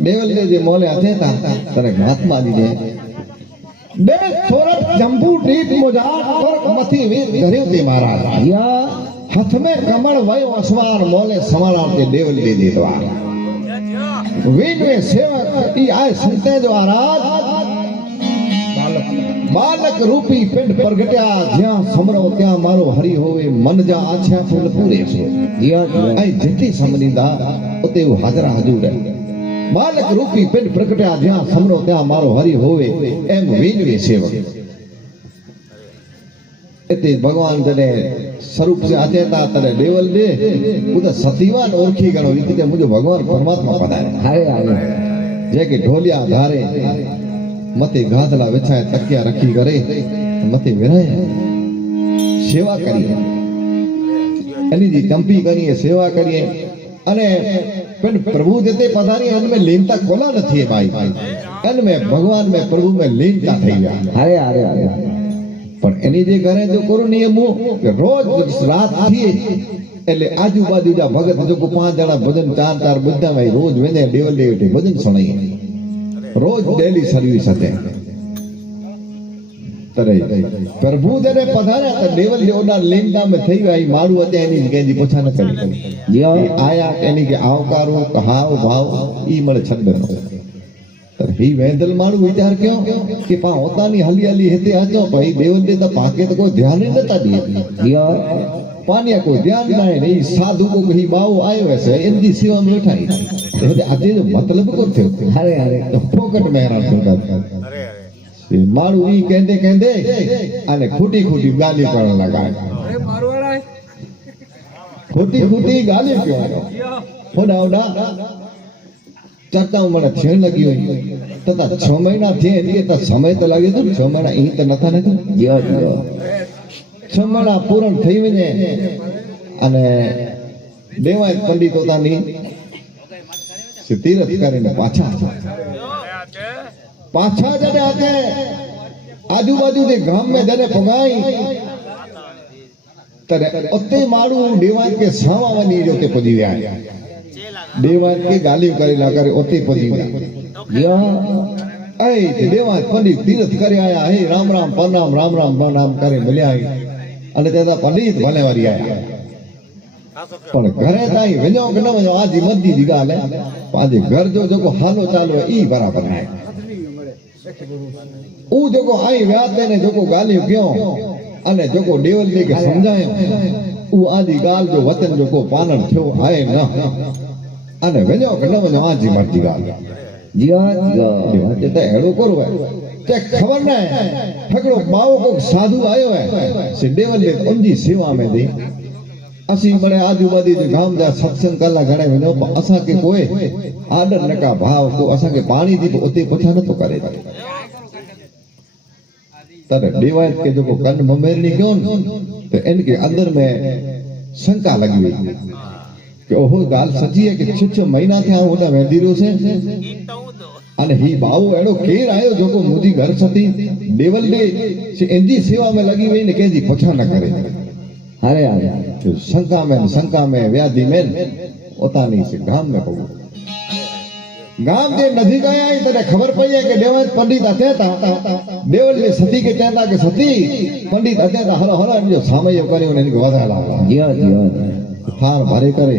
देवल जे मोले आथे ता तने महात्मा जी ने बे सोरठ जंबू डीप मुजाट पर मथी वीर धरियो ते महाराज या हाथ में कमल वयो असवार मोले समारा ते देवल दे द्वार वीर में सेवक ई आए संते जो आराध बालक रूपी पिंड प्रगट्या ज्या समरो त्या मारो हरि होवे मन जा आछा फूल पूरे सो या आई जिति समनिंदा उते वो हाजरा हजूर है बालक रूपी पिंड प्रगट्या ज्या समरो त्या मारो हरि होवे एम वीनवे सेवक इते भगवान जने स्वरूप से आचेता तने देवल दे उते सतीवान ओरखी गणो इते मुजो भगवान परमात्मा पधारे हाय हाय जे के ढोलिया धारे मते गादला विछाए तकिया रखी करे मते विराए सेवा करिए एनी जी चंपी करिए सेवा करिए अने पण प्रभु जते पधारी अन में लीनता कोला नथी भाई अन में भगवान में प्रभु में लीनता થઈ ગયા अरे अरे अरे पण एनी जे करे जो करो नियमो કે રોજ રાત થી એટલે આજુબાજુ જા ભગત જો કો 5 જણા ભજન 4 બધા ભાઈ રોજ વેને દેવલ દેવટી ભજન સુણાઈ रोज डेली सर्विस आते तरे प्रभु जने पधारे त देवल देवना लिंगा में થઈ ગઈ મારું અતે એની કેજી પોછા ન કરી જીઓ આયા એની કે આવકારો કહાવ ભાવ ઈ મળે છડનો तर ही वेंदल मारू विचार क्यों कि पा होता नहीं हली हली हेते आजो भाई देवल दे तो पाके तो कोई ध्यान ही नता दिए जियो पानिया कोई ध्यान ना है नहीं साधु को कहीं बाव आयो ऐसे इनकी सेवा में उठाई तो आज जो मतलब को थे अरे अरे तो फोकट में हैरान करता अरे अरे मारू ई कहंदे कहंदे अने खोटी खोटी गाली करने लगा अरे मारू वाला खोटी खोटी गाली क्यों होना होना चर्चा મને થેણ લગી હોય તથા 6 મહિના થે એટલે તો સમય તો લાગે તો 6 મહિના ઈ તો નથા નથી જીઓ જીઓ 6 મહિના પૂરણ થઈ વને અને દેવાય પંડિતોતાની તીરથ કરીને પાછા જને આતે આજુબાજુ જે ગામ में જને પગાઈ તરે ઓતે માડું દેવાય કે સાવાવાની જોતે પજી રહ્યા देवान के गाली करेला करे ओते पजी या ए देवान पंडित तीर्थ करे आया हे राम राम प्रणाम राम राम प्रणाम करे मिले आई अने तेदा पंडित भले वारी आया पण घरे ताई वणो के न वणो आजी मद्दी दी गाल है पाजे घर जो जको हालो चालो ई बराबर है ऊ जको आई व्याते ने जको गाली क्यों अने जको देवल दे के समझायो ऊ आजी गाल जो वचन जको पानन थयो आए न अने वणो के न वणो आजी मर्जी गाल जिया जिया ते तो हेड़ो करो है ते खबर न ठगड़ो बाव को साधु आयो है से देवल दे उनजी सेवा में दे असी बड़े आजूबाजू जे गाम दा सत्संग कला घणे वणो असा के कोई आदर नका भाव को असा के पानी दी ओते पछा न तो करे तर देवायत के जो कन ममेरनी क्यों तो इनके अंदर में शंका लगी हुई कि ओहो गाल सची है कि 6 महीना थे ओडा वेंदीरो से अने ही बाऊ एडो केर आयो जो को मुजी घर सती देवल दे से इंजी सेवा में लगी हुई ने केजी पछा न करे अरे अरे तो शंका में व्याधि में ओता नहीं से गाम में पगो ગામ જે નજીક આયા તને ખબર પડી કે દેવાજ પંડિત હતા દેવલ ને સતી કે કહેતા કે સતી પંડિત હતા હલો હલો એમ જો સામયો કર્યો ને વધારે લાવવા થાર ભારે કરે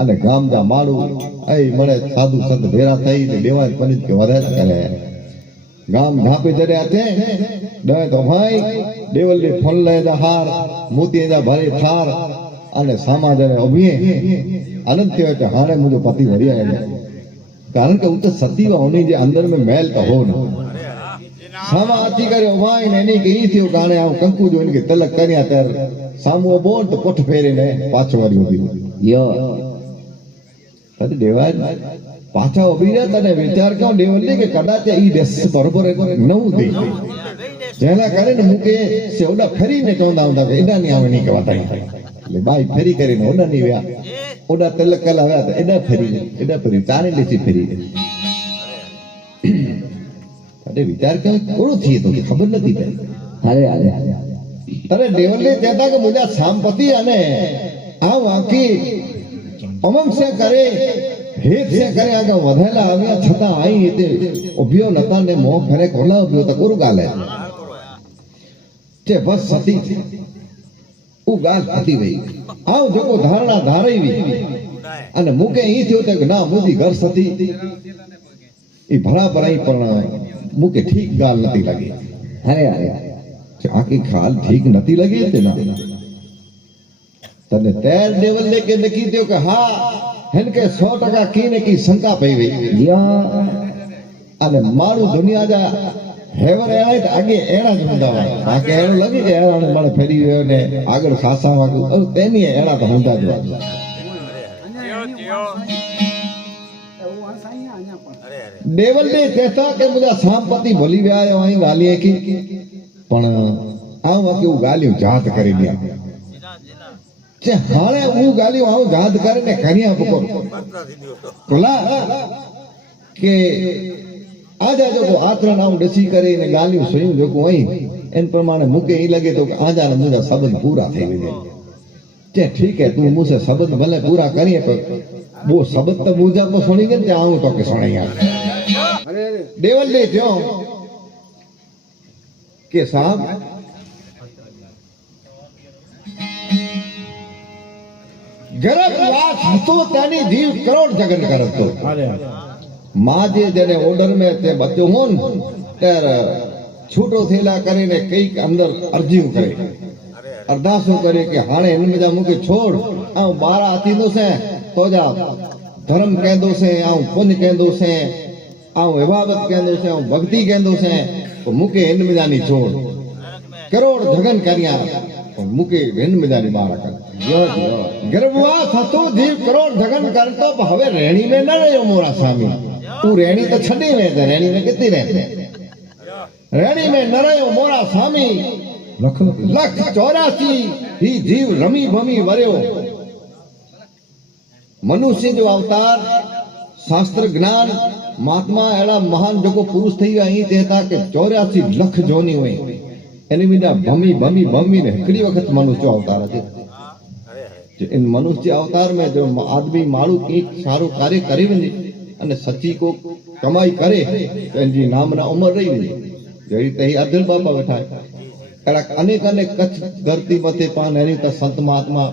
અને ગામ જા માળું એ મળે સાધુ સંત ભેરા થઈ ને દેવાજ પંડિત કે વધારે કરે ગામ ઢાપે જડે હાથે દે તો ભાઈ દેવલ ને ફોન લે જા હાર મોતી જા ભારે થાર અને સામા જને અભિયે आनंद के हारे मुझे पति बढ़िया है कारण के उतर सती व होनी जे अंदर में मैल तो हो ना सामा आती करे वाई ने नहीं कही थी गाने आऊं कंकु जो इनके तलक करया तर सामो बोल तो कोठ फेरे ने पाछो वाली उभी यो तद देवाज पाछा उभी रे तने विचार क्यों देवली के कदाच ई देश बरोबर नव दे जेला करे ने मुके सेवडा फरी ने चोंदा हुंदा के एडा नहीं आवे नहीं कहता ले बाई फेरी करे ने ओडा नहीं व्या ओडा तलक कला व्या तो एडा फरी ताने लेसी फेरी अरे विचार क्यों कोड़ो थी तो खबर नहीं थी अरे अरे अरे देवले कहता कि मुझे संपत्ति आने आ वाकी अमंग से करे हेत से करे आगे वधेला आव्या छता आई इते उभ्यो नता ने मोह करे कोला उभ्यो तो कोरु गाले जे बस सती उ गाल पति वई आव जको धारणा धारई वी अने मुके ई थयो ते ना मुदी घर सती ई बराबर आई पण मुके ठीक गाल नती लगी अरे अरे आकी खाल ठीक नती लगी ते ना तने तैर देवल लेके नकी दियो के हा हनके 100% कीने की शंका पई वे या अने मारू दुनिया जा हेवर एळा त आगे एळा ज हुंदा वा बाकी एळो लगी के एळा ने मने फेरी गयो ने આગળ ખાસા વાગુ તેની એળા તો હુંदा જ वा देवल ने कहता कि मुझे संपत्ति भोली व्या वही गालिए की पण आऊ के उ गालियो जात करी दिया जे हाणे उ गालियो आऊ जात करे ने करिया पको कोला के आजा जो को आत्रण आऊ डसी करे ने गालियो सही जो को वही इन प्रमाणे मुके ई लगे तो आजा ने मुझे सबंध पूरा થઈ वे जे ठीक है तू मुझसे सबंध भले पूरा करिए तो वो सबंध तो मुझे को सुनी के आऊ तो के सुनी यार देवल ने जो के साहब गर्भवास હતો તેની જીવ કરોડ જગન કરતો માં જે જેને ઓર્ડર में તે બચ્ચો હોન ત્યારે છૂટો થેલા કરીને કઈક અંદર અરજીઓ કરે અરદાસો કરે કે હાણે એન મજા મુકે છોડ આ 12 આતી દો છે તો જા ધર્મ કહેદો છે આ પુણ્ય કહેદો છે આ વિવાદત કહેદો છે આ ભક્તિ કહેદો છે તો મુકે એન મજાની છોડ કરોડ જગન કર્યા मुके वेन मजानी बारा कर गर्भवास હતો जीव करोड़ जगन करतो હવે રેણી में न रहो मोरा स्वामी तू रेणी तो छड़ी में तो रेणी में कितनी रहते रेणी में न रहो मोरा स्वामी लख 84 ही जीव रमी भमी वर्यो मनुष्य जो अवतार शास्त्र ज्ञान महात्मा एड़ा महान जो पुरुष थी अही कहता के 84 लख जोनी हुई एनी बिना भमी भमी भमी ने हिकड़ी वक्त मनुष्य अवतार है इन मनुष्य अवतार में जो आदमी मारू की सारो कार्य करे वने अने सच्ची को कमाई करे तो इनजी नाम ना उम्र रही वने जड़ी तही अदिल बाबा बैठा है एड़ा अनेक अनेक कच्छ धरती मथे पान एनी त संत महात्मा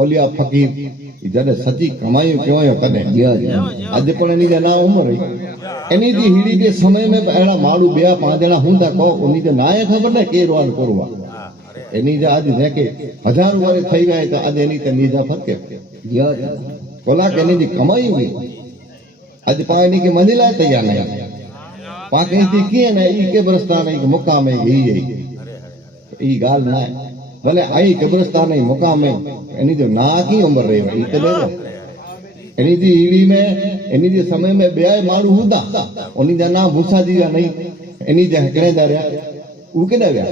औलिया फकीर जने सच्ची कमाई क्यों कने आज पण एनी ना उम्र रही एनी दी हीड़ी के समय में एड़ा मारू बया 5 जना हुंदा को उनी जे नाय खबर ने के रोल करवा एनी जे आज ने के 1000 वारे થઈ ગઈ તો आज एनी ते नीजा फरके कोला के एनी दी कमाई हुई आज पानी के मंजिला तैयार नहीं पाके दी की ने ई के बरस्तान ई मुकाम ई गाल ना भले आई कब्रिस्तान ई मुकाम एनी जो ना की उम्र रही ई ते एनी दी ईड़ी में एनी जे समय में बेय मारू हुंदा उनी जा नाम भूसा जी या नहीं एनी जे हकड़े जा रहा ऊ केडा व्या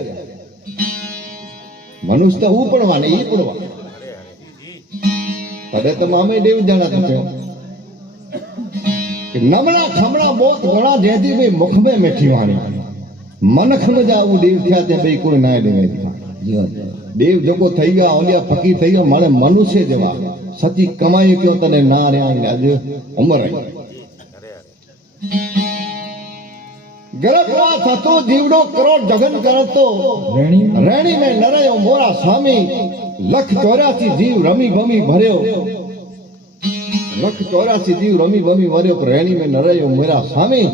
मनुष्य तो ऊ पड़वा ने ई पड़वा तदे तो मामे देव जाना तो कि नमला खमला बहुत घणा जेदी भी मुख में मेठी वाणी मनख में जा ऊ देव थया ते भई कोई ना देवे देव जको થઈ ગયા ઓલિયા ફકીર થઈ ગયો મારે મનુષ્ય જેવા सच्ची कमाई क्यों तने ना रे आज उम्र आई ગરકવા થતો જીવડો કરોડ જગન કરતો રેણી મેં નરયો મોરા સ્વામી લખ 84 જીવ રમી ભમી ભર્યો લખ 84 જીવ રમી ભમી ભર્યો પણ રેણી મેં નરયો મોરા સ્વામી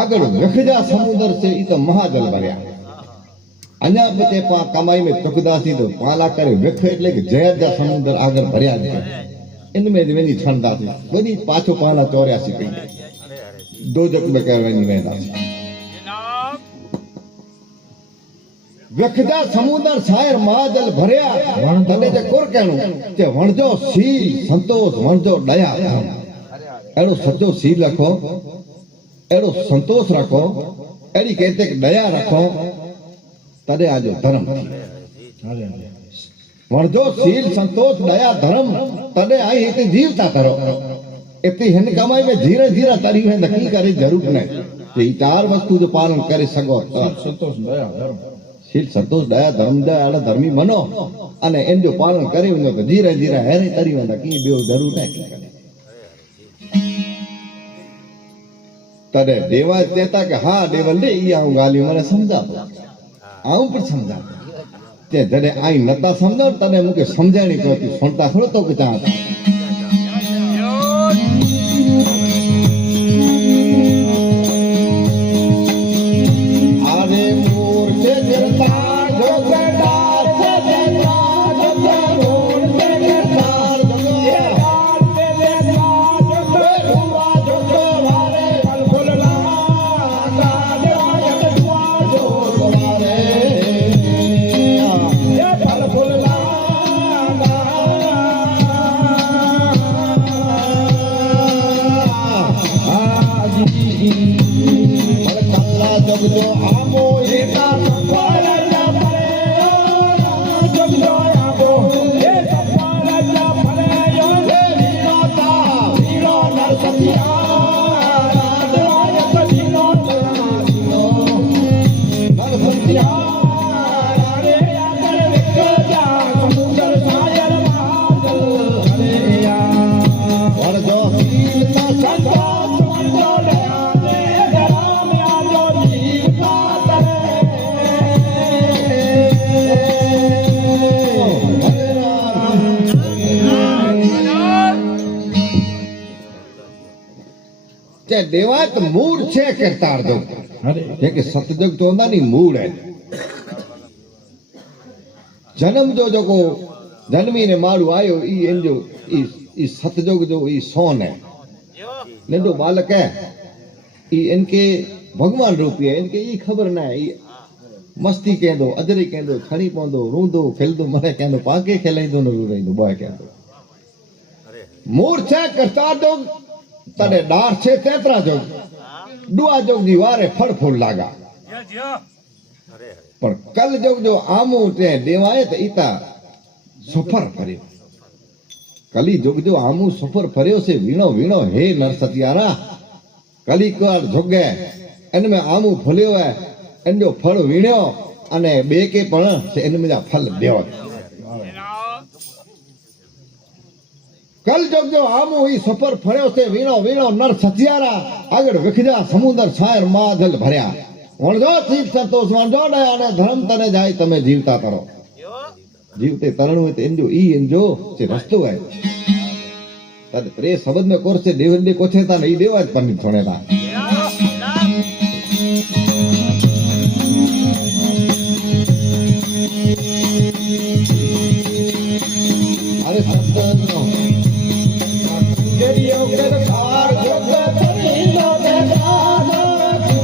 આગળ વખજા સમુદ્ર છે ઈ તો મહાજલ ભર્યા અન્યા પતે પા કમાઈ में तुकदासी तो पाला करे वख એટલે કે જયજા સમુદ્ર આગળ ભર્યા છે इनमें वेनी ठंडा थी वनी पाछो पाला 84 कई दो जग में कहवेनी वेंदा वखजा समुद्र सायर महाजल भरया तने जे कोर कहणो के वणजो सील संतोष वणजो दया एड़ो सच्चो सील रखो एड़ो संतोष रखो एड़ी कहते कि दया रखो तदे आजो धर्म वणजो सील संतोष दया धर्म तदे आई इते जीवता करो इते हिन कमाई में धीरे धीरे तरी है नकी करे जरूर नहीं ये चार वस्तु जो पालन करे सको संतोष दया धर्म शील संतोष दया धर्म दया धर्मी बनो अने इन जो पालन करे वनो तो धीरे धीरे हेरे तरी वेंदा की बेओ जरूर नहीं की करे तदे देवा कहता कि हां देवल दे ई आऊं गाली मने समझा आऊं पर समझा ते जडे आई नता समझो तने मुके समझाणी पड़ती सुनता थोड़ो तो के चाहता आरे मोर से गिरता जो गड़ा से गिरता जो मोर से गिरता जो से गिरता जो रुआ जो वारे फल फुलला गाजवायत दुआ जो वारे जब जो आमो ये का सफारा जा परे जब जो आमो ये सफारा जा परे यो वीरोता वीरो नर सतिया राजवायत वीरो नर सतिया रे आकर विक जा समुद्र सायर महाजल हरे या और जो सील का संतोष वंदो दया दे गराम आजो देवात मूड छे करतार दो जे के सतजग तो होंदा नी मूड है जन्म जो को जन्मी ने मारू आयो ई इन जो ई सतजग जो ई सोन है नंदो बालक है ई इनके भगवान रूपी है इनके ई खबर ना है ई मस्ती कहंदो अदरी कहंदो खणी पवंदो रोंदो खेलदो मने कहंदो पाके खेलाइंदो न रोईंदो बॉय कहंदो मूड छे करतार दो तने डार छे तेतरा जोग दुआ जोग दी वारे फड़ फूल लागा पर कल जोग जो आमू ते देवाए त इता सफर कर्यो कली जोग जो आमू सफर फर्यो से वीणो वीणो हे नर सतियारा कली कर जोगे इनमें आमू फुल्यो है इन जो फल वीण्यो अने बे के पण से इनमें जा फल देव कल जब जो आमू ही सफर फर्यो से वीणो वीणो नर सतियारा अगर विखजा समुद्र सायर माधल भर्या वणजो ठीक संतोष वणजो दया ने धर्म तने जाय तमे जीवता करो जीवते तरणु ते इंजो ई इंजो से रस्तो है तद प्रे शब्द में कोर से देवंदे कोछेता नहीं देवा पन्नी छोड़ेता अरे सत्संग जरियो गिरधार जग तरीनो देदार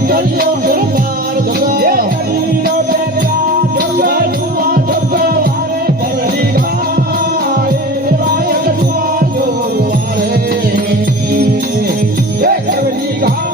जरियो गिरधार जग ये तरीनो देदार जग दुआ जग वारे करली गाए वायत दुआ जो वारे ये करली गाए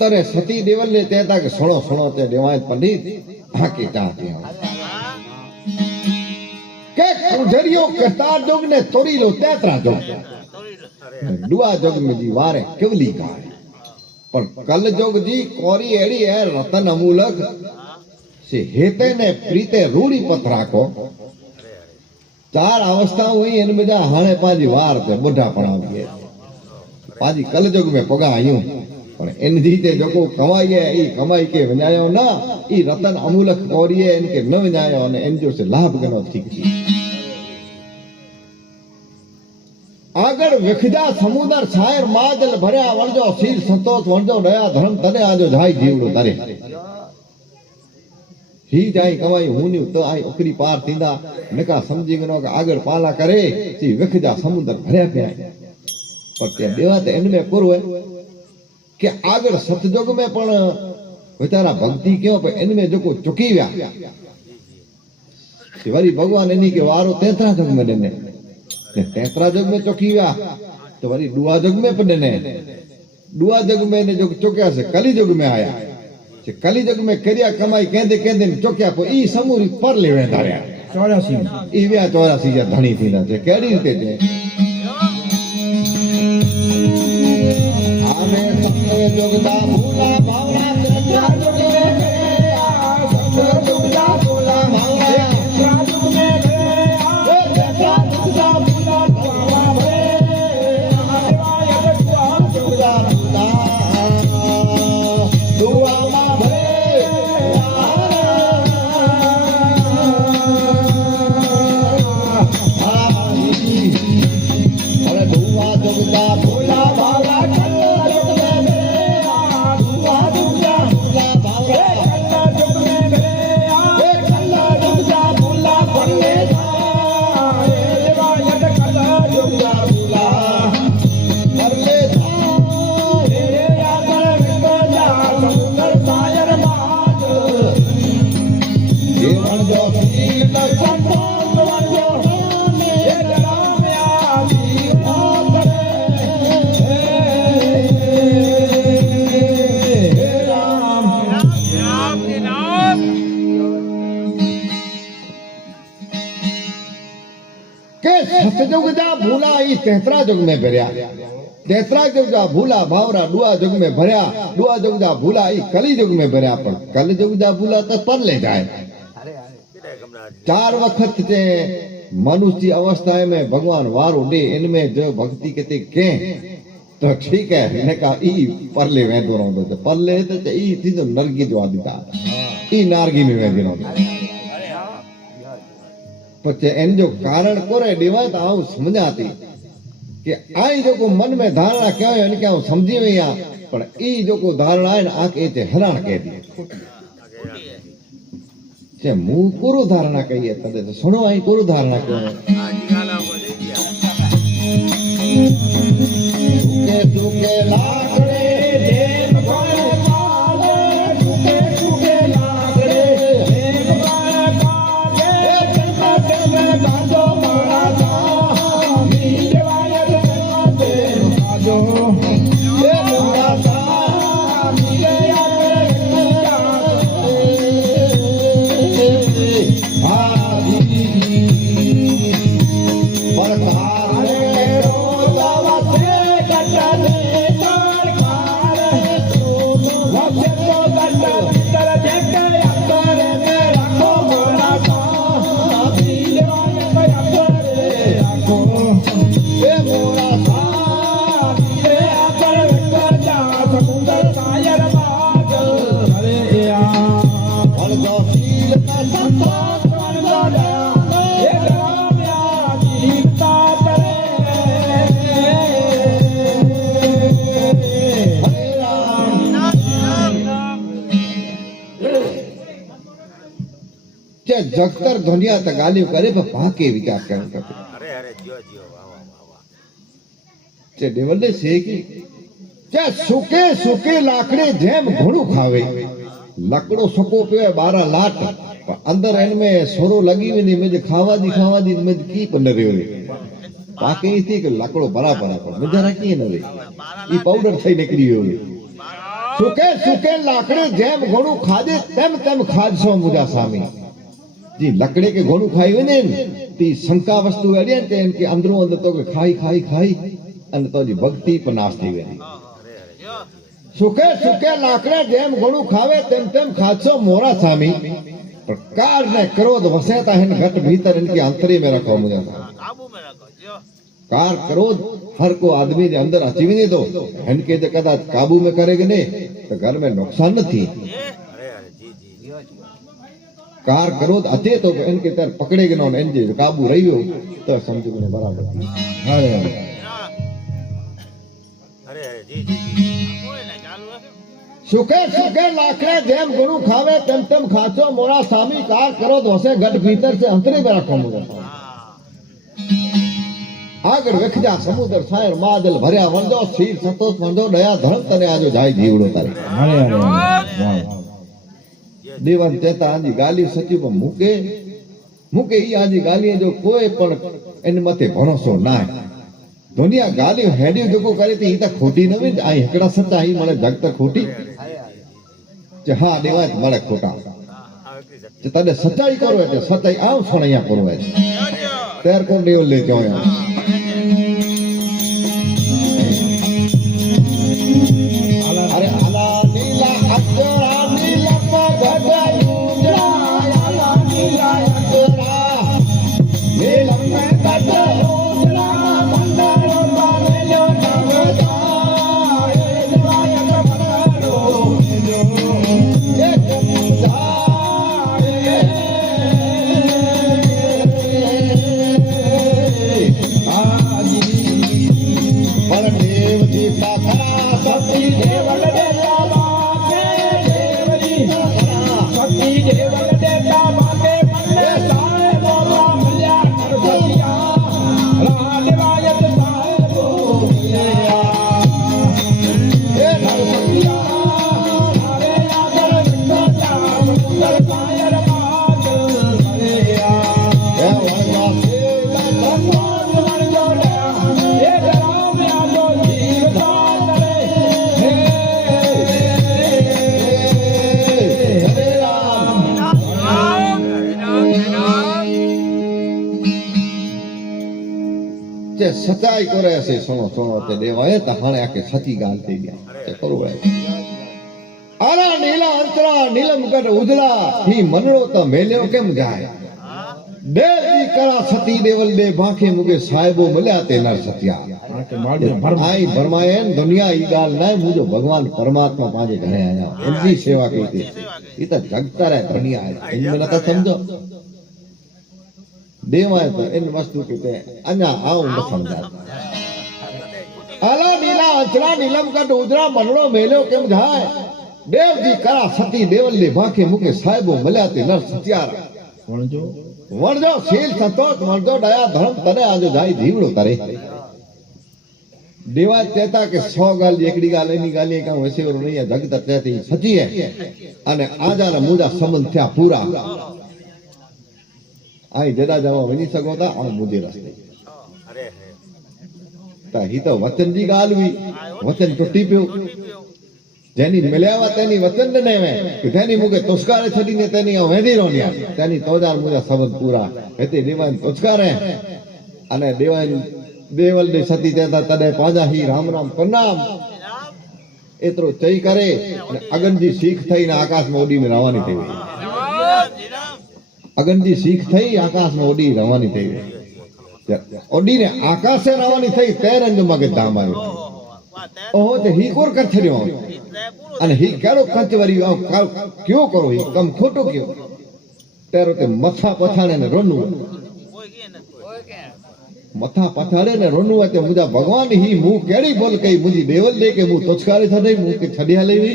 तरे सती देवल ले तेता के सुनो सुनो ते देवाय पंडित हाके चाहते हैं के कुजरियो करतार जोग ने तोरी लो तेतरा जोग दुआ जोग में जी वारे केवली का पर कल जोग जी कोरी एड़ी है रतन अमूलक से हेते ने प्रीते रूड़ी पथरा को चार अवस्था हुई इनमें जा हाणे पाजी वार ते बुढ़ा पड़ा है पाजी कल जोग में पगा आयूं पर इन जीते जो कमाई है ई कमाई के विनायो ना ई रतन अमूलक कोरी है इनके न विनायो ने इन जो से लाभ गनो ठीक थी अगर विखजा समुद्र शायर माजल भरिया वणजो सील संतोष वणजो दया धर्म तने आजो जाई जीवड़ो तरे ही जाई कमाई हुनी तो आई ओकरी पार थींदा नका समझी गनो के आगर पाला करे सी विखजा समुद्र भरिया पे पर ते देवा ते इनमें पुरो है कि आगर सतयुग में पण बेचारा भक्ति क्यों पे इनमें जो को चुकी व्या वरी भगवान इन्हीं के वारो तेतरा जग में देने तेतरा जग में चुकी व्या तो वरी दुआ जग में पड़ने दुआ जग में ने जो चुक्या से कली जग में आया से कली जग में करिया कमाई कहंदे कहंदे चुक्या को ई समूरी पर ले वेंदा रहा 84 ई व्या 84 जा धणी थींदा छे केड़ी रीते छे आमे सत्य जोगदा भूला भावना तेतरा जग में गया सत्य जोगदा भूला भावना तेतरा जग में गया तेतरा जोगदा भूला भावना आवाय जोगदा भूला दुआ मा भरे अरे दुआ जोगदा भूला भावना सतयुग जा भूला ई तेतरा जुग में भरिया तेतरा जुग जा भूला भावरा दुआ जुग में भरिया दुआ जुग जा भूला ई कली जुग में भरिया पर कल जुग जा भूला तो पर ले जाए चार वक्त से मनुष्य अवस्था में भगवान वारो दे इनमें जो भक्ति के के तो ठीक है ने कहा ई पर ले वेंदो रहंदो तो पर ले तो ई थी तो नरगी जो आदिता ई नारगी में वेंदो रहंदो पचे इन जो कारण कोरे देवा तो आऊं समझाती कि आई जो को मन में धारणा क्या है इनके आऊं समझी वई आ पर ई जो को धारणा है ना आके ते हैरान कह दी जे मुंह कोरो धारणा कही है तदे तो सुनो आई कोरो धारणा क्यों है सुके सुके लाकड़े देव भय पाले सुके सुके लाकड़े देव भय पाले जन्नत में गाजो मारा था मीरवाय देव गाजो ये मारा था जगतर दुनिया तक गालियों करे पर पाके विचार करण खपे अरे अरे जियो जियो वाह वाह वाह जे देवले से की जे सुके सुके लाकड़े जेम घोड़ू खावे लकड़ो सुको पे 12 लाट पर अंदर इनमें सोरो लगी वनी मुझे खावा दी मुझे की पंड रयो पाके थी के लकड़ो बराबर पर मुझे रखी न वे ई पाउडर थई निकली हो સુકે લાકડે જેમ ઘોડું ખાધે તેમ તેમ ખાજશો મુજા સામી जी लकड़े के घोड़ू खाई हुई ने ती शंका वस्तु अड़े ते इनके अंदरों अंदर तो खाई खाई खाई अन तो जी भक्ति पर नाश थी गई सुके लाकड़े जेम घोड़ू खावे तेम तेम खाचो मोरा सामी प्रकार ने क्रोध वसेता है घट भीतर इनके अंतरे में रखो मुझे काबू में रखो जो कार क्रोध हर को आदमी के अंदर अची वने तो इनके जे कदाच काबू में करेगे ने तो घर में नुकसान न थी कार क्रोध अचे तो इनके तर पकड़ेगे ना इनके काबू रहियो तो समझो ने बराबर अरे अरे जी जी कोई ना चालू है सुके लाकड़े जेम गुरु खावे तेम तेम खाचो मोरा सामी कार क्रोध वसे गट भीतर से अंतरे में रखो मुझे आगर वेखजा समुद्र सायर मादल भरया वंजो सीर संतोष वंजो दया धर्म तने आजो जाई जीवड़ो तारे अरे अरे वाह देवन चेता आजी गाली सचिव मुके ई आजी गाली जो कोई पण इन मथे भरोसो ना दुनिया गाली हेडी जो करे ती त खोटी न वे आई हकड़ा सच्चा ही मले जग त खोटी जे हां देवा मले खोटा जे तने सच्चाई करो એટલે સચ્ચાઈ આવ સુણ્યા કરો તેર કો દેવ લે જોયા अरे आला नीला अक्षरा नीला पगड़ा यूजरा आला नीला अक्षरा नीला पगड़ा यूजरा बंदरो बालो नवदा एजवाया पगड़ो जो एक देव जी पाखरा सती देवल देता बाके देवरी सती देवल देता बाके मल्ले साए बोला मल्या नरसतिया राजवायत साए बोलिया हे नरसतिया अरे आदर विंदता सुंदर सायर बात मरिया हे वरगा से धनवान वर जोड़ा हे राम आलो जीव करे हे हरे राम जे सच्चाई करे से सुनो ते देवाए त हाणे आके सच्ची गाल थई गया ते करो है आला नीला अंतरा नीलम गट उजला ही मनड़ो त मेल्यो केम जाए देव जी करा सती देवल दे बाखे मुके साहिबो मिल्या ते नर सत्या आई फरमायन दुनिया ई गाल न मुजो भगवान परमात्मा पाजे घरे आया इनकी सेवा कई थी ई त जगता रे दुनिया है इन में न समझो देवाए तो इन वस्तु के ते अन्या आओ न समझा आला नीला अंतरा नीलम गट उजरा मनड़ो मेल्यो केम जाए देव जी करा सती देवल दे बाखे मुके साहिबो मिल्या ते नर सत्यारा वणजो शील संतोष वणजो दया धर्म तने आजो जाई जीवड़ो करे देवा चेता के 100 गाल एकड़ी गाल एनी गाली का वैसे और नहीं है जगत चेती सच्ची है अने आजा मुजा संबंध थया पूरा आई जदा जाओ वनी सको ता और मुझे रास्ते अरे ता ही तो वचन जी गाल हुई वचन टूटी पियो जेनी मिल्यावा तेनी वचन ने वे कि तेनी मुके तुस्कारे छडी ने तेनी वेदी रोनिया तेनी तोजार मुजा सबद पूरा हेते देवान तुस्कारे अने देवान देवल दे सती तेता तदे पाजा ही राम राम प्रणाम एतरो चई करे अगन जी सीख थई ने आकाश में ओडी में रवानी थई अगन जी सीख थई आकाश में ओडी रवानी थई ओडी ने आकाश से रवानी थई तेरन जो मगे दाम आयो ओहो ते ही कोर कर छड़ियो अने ही केड़ो कंच वरी क्यों करो ही कम खोटो क्यों तेरो ते मथा पछाणे ने रोनु मथा पछाड़े ने रोनु ते मुजा भगवान ही मु केड़ी बोल कई मुजी देवल दे के मु तुचकारे छडे मु के छडिया लेवी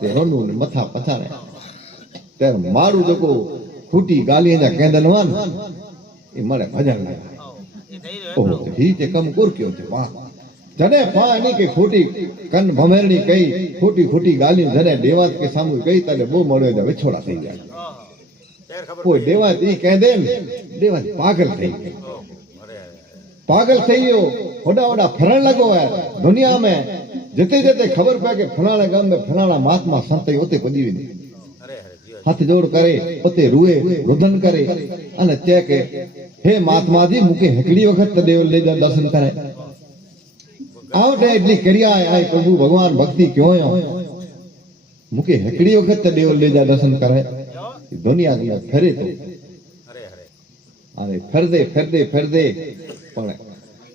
ते रोनु ने मथा पछाड़े तेर मारू जको फूटी गाली जा केंदनवान ई मरे भजन लगा ओहो ते ही ते कम कोर क्यों ते वाह जने पानी के खोटी कन भमेरणी कई खोटी खोटी गाली जने देवात के सामू कई तने बो मड़े जा विछोड़ा થઈ ગયા કોઈ દેવાત ઈ કહે દે દેવાત પાગલ થઈ ગઈ पागल થઈ ગયો ઓડા ઓડા ફરણ लगो है दुनिया में જતે જતે ખબર પડે કે ફલાણા ગામ में ફલાણા મહાત્મા સંત ઓતે પદી વિને અરે અરે જીઓ હાથ જોડ કરે ઓતે રૂએ રુદન કરે અને તે કે હે મહાત્માજી મુકે હેકડી વખત દેવ લઈ જા દર્શન કરે આવડે એટલી કર્યા આય પ્રભુ ભગવાન ભક્તિ ક્યો મુકે હેકડી વખત દેવ લઈ જા દર્શન કરે દુનિયા ની ફરે તો અરે અરે અરે ફર દે પણ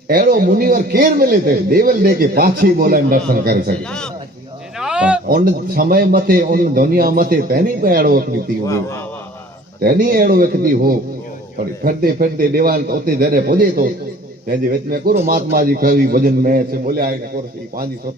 એડો મુનિવર કેર મિલે તે દેવલ દે કે પાછી બોલાને દર્શન કરી શકે ઓન સમય મતે ઓન દુનિયા મતે તેની પણ એડો વખતી હો તેની એડો વખતી હો પણ ફર દે દેવાલ ઓતે જરે પહોંચે તો તેજી વચ में करो महात्मा जी कवि भजन में से बोले आए करो 500